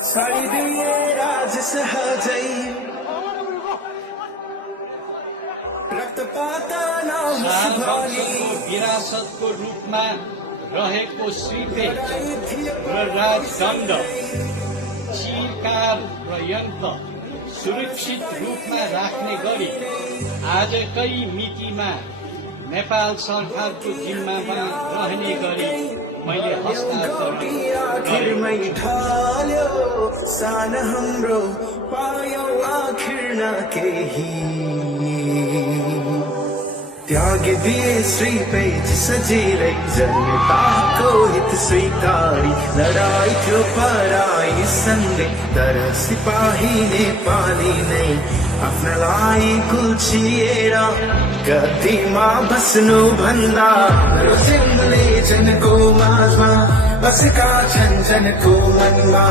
छाडिदिए राज सहजै रक्तपात सार्वभौमको विरासतको रूपमा रहेको श्रीपेच र राजदण्ड चिरकाल पर्यन्त सुरक्षित रूपमा राख्ने गरी आजकै मितिमा नेपाल सरकारको जिम्मामा रहने गरी मैले हस्तान्तरण आखिरमै ढाल्यो सान हाम्रो पायौ आखिर न केही त्यागिदिए श्री पेच सजिलै जनताको हित स्वीकारी लडाई थियो पराई सँगै तर सिपाही नेपाली नै आफ्नालाई कुल्चिएर गद्दीमा बस्नु भन्दा रोजेन्दले जनको माझमा बसेका छन् जनको मनमा